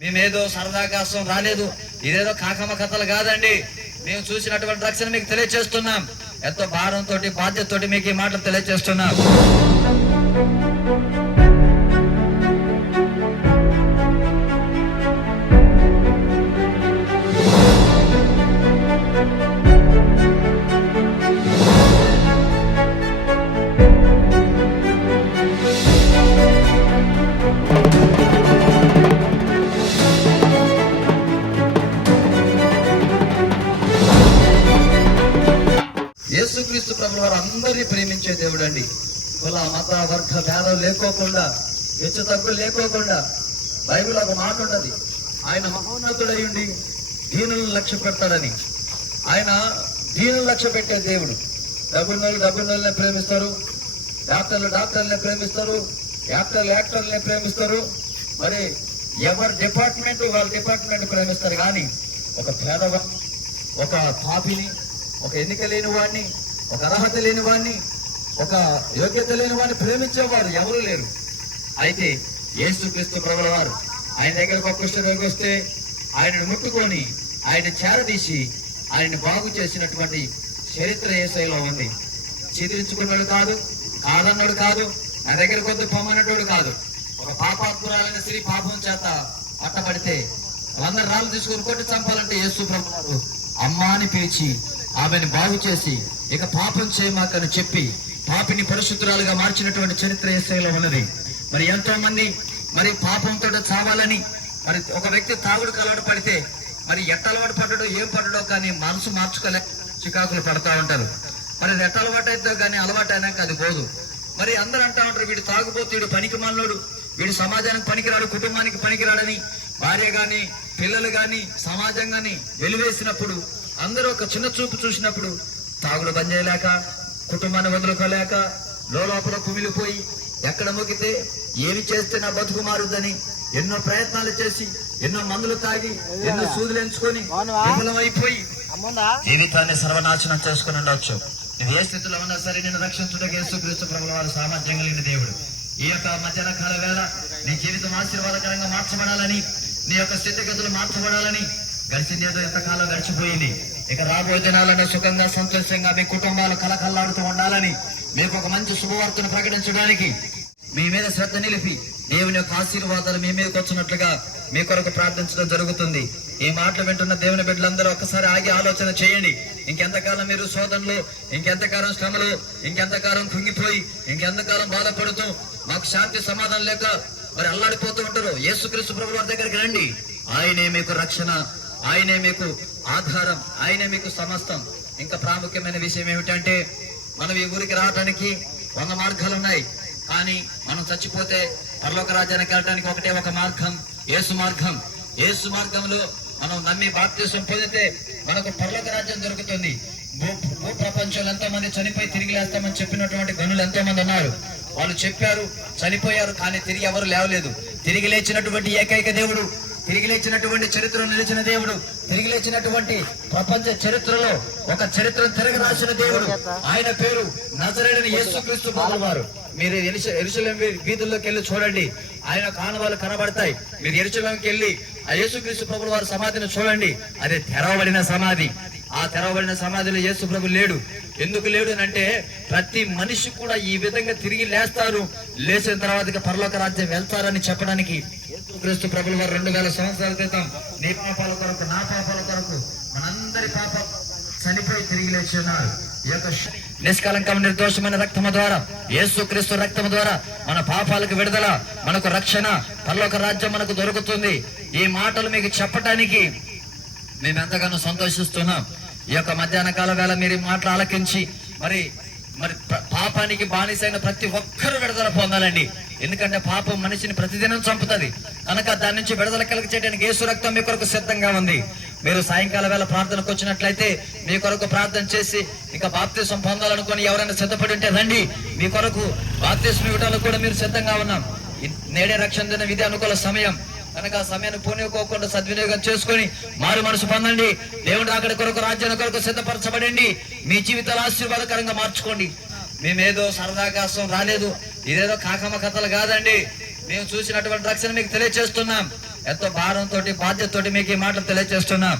మేమేదో సరదా కోసం రాలేదు. ఇదేదో కాకమ్మ కథలు కాదండి. మేము చూసినటువంటి రక్షణ మీకు తెలియజేస్తున్నాం ఎంతో భారంతో బాధ్యతతో మీకు ఈ మాటలు తెలియజేస్తున్నాం యేసుక్రీస్తు వారు అందరినీ ప్రేమించే దేవుడు అండి కుల మత వర్గ భేదం లేకోకుండా హెచ్చు తగ్గులు లేకోకుండా బైబిల్ ఒక మాట ఉండదు ఆయన మహోన్నతుడై ఉండి దీనులను లక్ష్య పెడతాడని. ఆయన దీనులు లక్ష్య పెట్టే దేవుడు. డబ్బున్నోళ్ళు డబ్బున్నోళ్ళనే ప్రేమిస్తారు. డాక్టర్లు డాక్టర్లనే ప్రేమిస్తారు. యాక్టర్లు యాక్టర్లనే ప్రేమిస్తారు. మరి ఎవరి డిపార్ట్మెంట్ వాళ్ళ డిపార్ట్మెంట్ ప్రేమిస్తారు కానీ ఒక పేదవాడిని ఒక పాపిని ఒక ఎన్నిక లేని వాడిని ఒక అర్హత లేని వాడిని ఒక యోగ్యత లేని వాడిని ప్రేమించేవారు ఎవరు లేరు. అయితే యేసుక్రీస్తు ప్రభుల వారు ఆయన దగ్గరకు ఒక కుష్ఠరోగి వస్తే ఆయనను ముట్టుకొని ఆయన చేరదీసి ఆయన్ని బాగు చేసినటువంటి చరిత్ర ఏసైలో ఉంది. చిదిరించుకున్నాడు కాదు కాదన్నాడు కాదు నా దగ్గర కొద్ది పొమ్మన్నటోడు కాదు. ఒక పాపాత్మురాలైన స్త్రీ పాపం చేత పట్టబడితే వంద రాళ్ళు తీసుకుని కొట్టి చంపాలంటే యేసు ప్రభు వారు అని పిలిచి ఆమెను బాగు చేసి ఇక పాపం చేయమాకని చెప్పి పాపిని పరిశుద్ధురాలుగా మార్చినటువంటి చరిత్ర ఏసైలో ఉన్నది. మరి ఎంతో మంది మరి పాపంతో చావాలని మరి ఒక వ్యక్తి తాగుడు అలవాటు పడితే మరి ఎట్ట అలవాటు పడ్డడో ఏం పడ్డడో కానీ మనసు మార్చుకోలే చికాకులు పడతా ఉంటారు. మరి ఎట్ట అలవాటు అయితే కానీ అలవాటు అయినాక అది పోదు. మరి అందరూ అంటా ఉంటారు వీడు తాగుపోతే వీడు పనికి మనలోడు వీడు సమాజానికి పనికిరాడు కుటుంబానికి పనికిరాడని భార్య గాని పిల్లలు గాని సమాజం గాని వెలివేసినప్పుడు అందరూ ఒక చిన్న చూపు చూసినప్పుడు తాగుడు బంద్ చేయలేక కుటుంబాన్ని వదులుకోలేక లోపల కుమిలిపోయి ఎక్కడ మొక్కితే ఏమి చేస్తే నా బతుకు మారుద్దని ఎన్నో ప్రయత్నాలు చేసి ఎన్నో మందులు తాగి ఎన్నో సూదులు ఎంచుకొని విఫలమైపోయి జీవితాన్ని సర్వనాశనం చేసుకుని ఉండొచ్చు. నువ్వు ఏ స్థితిలో ఉన్నా సరే నేను రక్షించుటకు యేసుక్రీస్తు ప్రభుల వారు సామర్థ్యం కలిగిన దేవుడు. ఈ యొక్క మధ్యాహ్న కాల వేళ నీ జీవితం ఆశీర్వాదకరంగా మార్చబడాలని నీ యొక్క స్థితిగతులు మార్చబడాలని గడిచింది ఏదో ఎంతకాలం గడిచిపోయింది. ఇక రాబోయే దినాలను సుఖంగా సంతోషంగా మీ కుటుంబాలు కలకల్లాడుతూ ఉండాలని మీకు ఒక మంచి శుభవార్తను ప్రకటించడానికి మీ మీద శ్రద్ధ నిలిపి దేవుని యొక్క ఆశీర్వాదాలు మీ మీదకి వచ్చినట్లుగా మీ కొరకు ప్రార్థించడం జరుగుతుంది. ఈ మాటలు వింటున్న దేవుని బిడ్డలందరూ ఒకసారి ఆగి ఆలోచన చేయండి. ఇంకెంతకాలం మీరు శోధనలు ఇంకెంతకాలం శ్రమలు ఇంకెంతకాలం కుంగిపోయి ఇంకెంతకాలం బాధపడుతూ మాకు శాంతి సమాధానం లేక మరి అల్లాడిపోతూ ఉంటారు? యేసుక్రీస్తు ప్రభు వారి దగ్గరికి రండి. ఆయనే మీకు రక్షణ ఆయనే మీకు ఆధారం ఆయనే మీకు సమస్తం. ఇంకా ప్రాముఖ్యమైన విషయం ఏమిటంటే మనం ఈ ఊరికి రావడానికి వంద మార్గాలు ఉన్నాయి. కానీ మనం చచ్చిపోతే పరలోక రాజ్యానికి వెళ్ళడానికి ఒకటే ఒక మార్గం ఏసు మార్గం. యేసు మార్గంలో మనం నమ్మి బాప్తీసం పొందితే మనకు పరలోక రాజ్యం దొరుకుతుంది. భూ భూ ప్రపంచంలో ఎంతో మంది చనిపోయి తిరిగి లేస్తామని చెప్పినటువంటి గనులు ఎంతో మంది ఉన్నారు. వాళ్ళు చెప్పారు చనిపోయారు కానీ తిరిగి ఎవరు లేవలేదు. తిరిగి లేచినటువంటి ఏకైక దేవుడు తిరిగి లేచినటువంటి చరిత్ర నిలిచిన దేవుడు తిరిగి లేచినటువంటి ప్రపంచ చరిత్రలో ఒక చరిత్ర తిరగ రాసిన దేవుడు. ఆయన పేరు నజరేడని యేసుక్రీస్తు బాలవారు వారు మీరు ఎరుసలేం వీధుల్లోకి వెళ్ళి చూడండి. ఆయన కానవాళ్ళు కనబడతాయి. మీరు ఎరుసలేంకి వెళ్ళి ఆ యేసుక్రీస్తు ప్రభుల వారి సమాధిని చూడండి. అది తెరవబడిన సమాధి. ఆ తెరవబడిన సమాధిలో యేసు ప్రభు లేడు. ఎందుకు లేడు అంటే ప్రతి మనిషి కూడా ఈ విధంగా తిరిగి లేస్తారు. లేచిన తర్వాత పరలోక రాజ్యం వెళ్తారని చెప్పడానికి క్రీస్తు ప్రభుల వారు రెండు వేల సంవత్సరాల క్రితం నీ పాపాల కొరకు నా పాపాల కొరకు మనందరి పాప చనిపోయి తిరిగి లేచి ఉన్నారు. నిష్కలంకం నిర్దోషమైన రక్తము ద్వారా యేసుక్రీస్తు రక్తము ద్వారా మన పాపాలకు విడుదల మనకు రక్షణ పర్లోక రాజ్యం మనకు దొరుకుతుంది. ఈ మాటలు మీకు చెప్పటానికి మేము ఎంతగానో సంతోషిస్తున్నాం. ఈ యొక్క మధ్యాహ్న కాల వేళ మీరు ఈ మాటలు ఆలకించి మరి మరి పాపానికి బానిసైన ప్రతి ఒక్కరూ విడుదల పొందాలండి. ఎందుకంటే పాపం మనిషిని ప్రతిదినం చంపుతుంది. కనుక దాని నుంచి విడుదల కలిగి చేయడానికి యేసు రక్తం మీ కొరకు సిద్ధంగా ఉంది. మీరు సాయంకాల వేళ ప్రార్థనకు వచ్చినట్లయితే మీ కొరకు ప్రార్థన చేసి ఇంకా బాప్తీసం పొందాలనుకుని ఎవరైనా సిద్ధపడి ఉంటే రండి. మీ కొరకు బాప్తీసం ఇవ్వడానికి కూడా మీరు సిద్ధంగా ఉన్నాం. నేడే రక్షణ దిన ఇది అనుకూల సమయం. కనుక ఆ సమయాన్ని పోనీకోకుండా సద్వినియోగం చేసుకొని మారు మనసు పొందండి. దేవుడు అక్కడి కొరకు రాజ్యాన్ని కొరకు సిద్ధపరచబడండి. మీ జీవితాలు ఆశీర్వాదకరంగా మార్చుకోండి. మేమేదో సరదా రాలేదు. ఇదేదో కాకమ్మ కథలు కాదండి. మేము చూసినటువంటి రక్షణ మీకు తెలియజేస్తున్నాం ఎంతో భారంతో బాధ్యతతోటి మీకు ఈ మాటలు తెలియజేస్తున్నాం